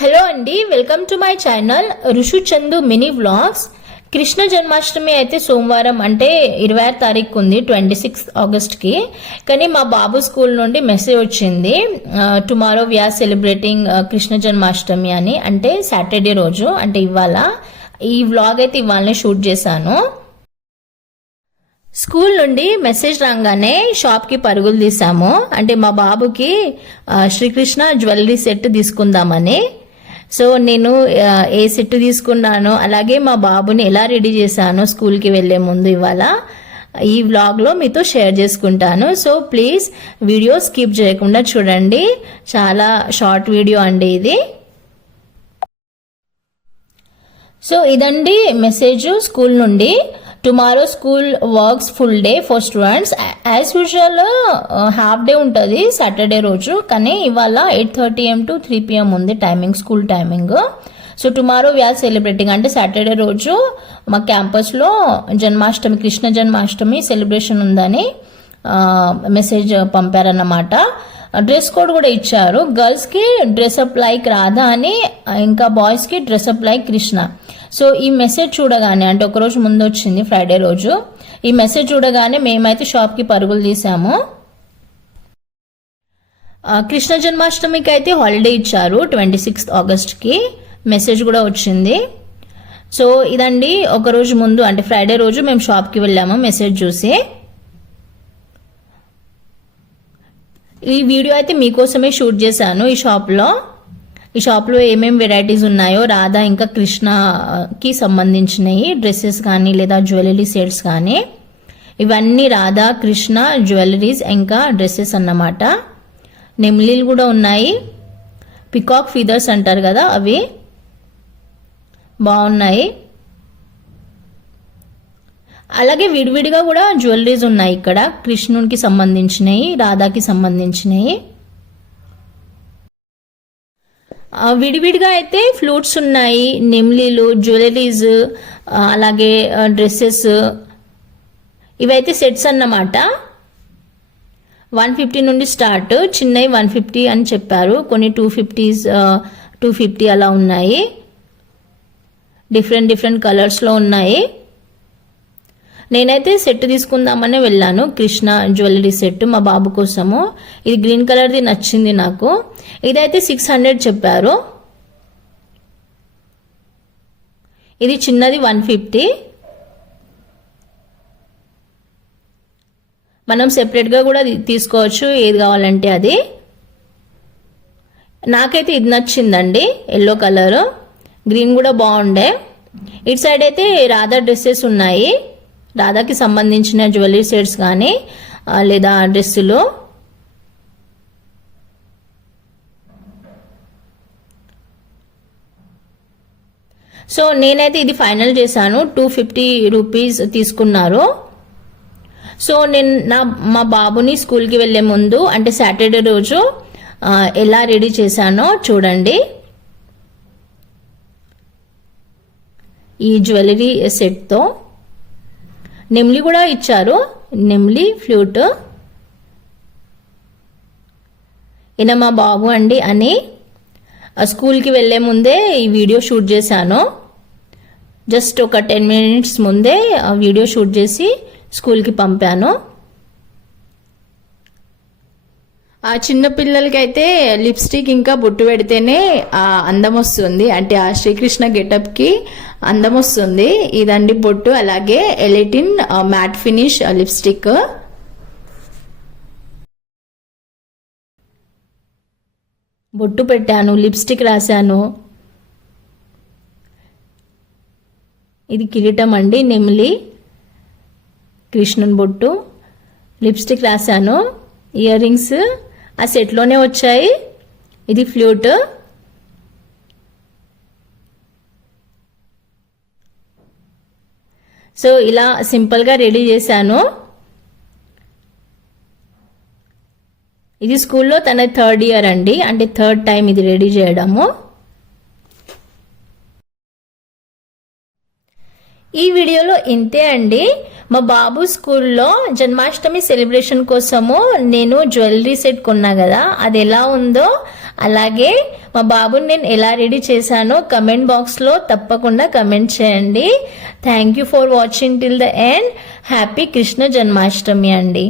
Hello అండి, welcome to my channel Rushu Chandu mini vlogs. Krishna Janmashtami అయితే సోమవారం అంటే 26 తారీఖు ఉంది, 26 ఆగస్ట్కి. కానీ మా బాబు స్కూల్ నుండి మెసేజ్ వచ్చింది, tomorrow we are celebrating Krishna Janmashtami అని. అంటే సాటర్డే రోజు, అంటే ఇవాళ. ఈ వ్లాగ్ అయితే ఇవాళనే షూట్ చేశాను. స్కూల్ నుండి మెసేజ్ రాగానే షాప్కి పరుగులు తీసాము. అంటే మా బాబుకి శ్రీకృష్ణ జ్యువెలరీ సెట్ తీసుకుందామని. సో నేను ఏ సెట్ తీసుకున్నానో, అలాగే మా బాబుని ఎలా రెడీ చేశానో స్కూల్కి వెళ్లే ముందు ఇవాళ ఈ వ్లాగ్లో మీతో షేర్ చేసుకుంటాను. సో ప్లీజ్ వీడియో స్కిప్ చేయకుండా చూడండి, చాలా షార్ట్ వీడియో అండి ఇది. సో ఇదండి మెసేజ్ స్కూల్ నుండి. Tomorrow school works full day for students. As usual half day ఉంటుంది సాటర్డే రోజు, కానీ ఇవాళ 8:30 AM to 3 PM ఉంది timing, school timing. So tomorrow we are celebrating, అంటే సాటర్డే రోజు మా క్యాంపస్లో జన్మాష్టమి, కృష్ణ జన్మాష్టమి సెలబ్రేషన్ ఉందని మెసేజ్ పంపారన్నమాట. డ్రెస్ కోడ్ కూడా ఇచ్చారు. గర్ల్స్కి డ్రెస్అప్ లైక్ రాధా అని, ఇంకా బాయ్స్కి డ్రెస్అప్ లైక్ కృష్ణ. సో ఈ మెసేజ్ చూడగానే, అంటే ఒకరోజు ముందు వచ్చింది ఫ్రైడే రోజు, ఈ మెసేజ్ చూడగానే మేమైతే షాప్కి పరుగులు తీసాము. కృష్ణ జన్మాష్టమికి అయితే హాలిడే ఇచ్చారు 26 ఆగస్ట్కి, మెసేజ్ కూడా వచ్చింది. సో ఇదండి ఒకరోజు ముందు, అంటే ఫ్రైడే రోజు మేము షాప్కి వెళ్ళాము మెసేజ్ చూసి. ఈ వీడియో అయితే మీకోసమే షూట్ చేశాను. ఈ షాప్లో ఏమేమి వెరైటీస్ ఉన్నాయో, రాధా ఇంకా కృష్ణకి సంబంధించినవి డ్రెస్సెస్ కానీ లేదా జ్యువెలరీ సెట్స్ కానీ, ఇవన్నీ రాధా కృష్ణ జ్యువెలరీస్ ఇంకా డ్రెస్సెస్ అన్నమాట. నెమ్లీలు కూడా ఉన్నాయి, పికాక్ ఫీదర్స్ అంటారు కదా, అవి బాగున్నాయి. అలాగే విడివిడిగా కూడా జ్యువెలరీస్ ఉన్నాయి ఇక్కడ, కృష్ణునికి సంబంధించినవి, రాధాకి సంబంధించినవి. విడివిడిగా అయితే ఫ్లూట్స్ ఉన్నాయి, నెమ్లీలు, జ్యువెలరీస్, అలాగే డ్రెస్సెస్, ఇవైతే సెట్స్ అన్నమాట. 150 నుండి స్టార్ట్, చిన్నవి 150 అని చెప్పారు, కొన్ని 250 అలా ఉన్నాయి. డిఫరెంట్ కలర్స్లో ఉన్నాయి. నేనైతే సెట్ తీసుకుందామని వెళ్ళాను, కృష్ణ జ్యువెలరీ సెట్ మా బాబు కోసము. ఇది గ్రీన్ కలర్ది నచ్చింది నాకు. ఇదైతే 600 చెప్పారు. ఇది చిన్నది 150. మనం సెపరేట్గా కూడా తీసుకోవచ్చు, ఏది కావాలంటే అది. నాకైతే ఇది నచ్చిందండి, ఎల్లో కలర్. గ్రీన్ కూడా బాగుండే. ఇటు సైడ్ అయితే రాధా డ్రెస్సెస్ ఉన్నాయి, రాధాకి సంబంధించిన జ్యువెలరీ సెట్స్ కానీ లేదా డ్రెస్సులు. సో నేనైతే ఇది ఫైనల్ చేశాను, 250 రూపీస్ తీసుకున్నారు. సో నేను మా బాబుని స్కూల్కి వెళ్ళే ముందు, అంటే సాటర్డే రోజు ఎలా రెడీ చేశానో చూడండి. ఈ జ్యువెలరీ సెట్తో నెమ్లీ కూడా ఇచ్చారు, నెమ్లీ ఫ్లూట్. ఈయన మా బాబు అండి అని స్కూల్కి వెళ్ళే ముందే ఈ వీడియో షూట్ చేశాను. జస్ట్ ఒక 10 minutes ముందే వీడియో షూట్ చేసి స్కూల్కి పంపాను. ఆ చిన్న పిల్లలకైతే లిప్స్టిక్ ఇంకా బొట్టు పెడితేనే అందం వస్తుంది, అంటే ఆ శ్రీకృష్ణ గెటప్కి అందం వస్తుంది. ఇదండి బొట్టు, అలాగే ఎలెటిన్ మ్యాట్ ఫినిష్ లిప్స్టిక్. బొట్టు పెట్టాను, లిప్స్టిక్ రాశాను. ఇది కిరీటం అండి, నెమ్లి కృష్ణన్ బొట్టు, లిప్స్టిక్ రాశాను. ఇయర్ రింగ్స్ ఆ సెట్లోనే వచ్చాయి. ఇది ఫ్లూట్. సో ఇలా సింపుల్గా రెడీ చేశాను. ఇది స్కూల్లో తన 3rd year అండి, అంటే 3rd time ఇది రెడీ చేయడము. ఈ వీడియోలో ఇంతే అండి. మా బాబు స్కూల్లో జన్మాష్టమి సెలబ్రేషన్ కోసము నేను జ్యువెలరీ సెట్ కొన్నా కదా, అది ఎలా ఉందో అలాగే మా బాబుని నేను ఎలా రెడీ చేశానో కమెంట్ బాక్స్లో తప్పకుండా కమెంట్ చేయండి. Thank you for watching till the end. Happy Krishna Janmashtami అండి.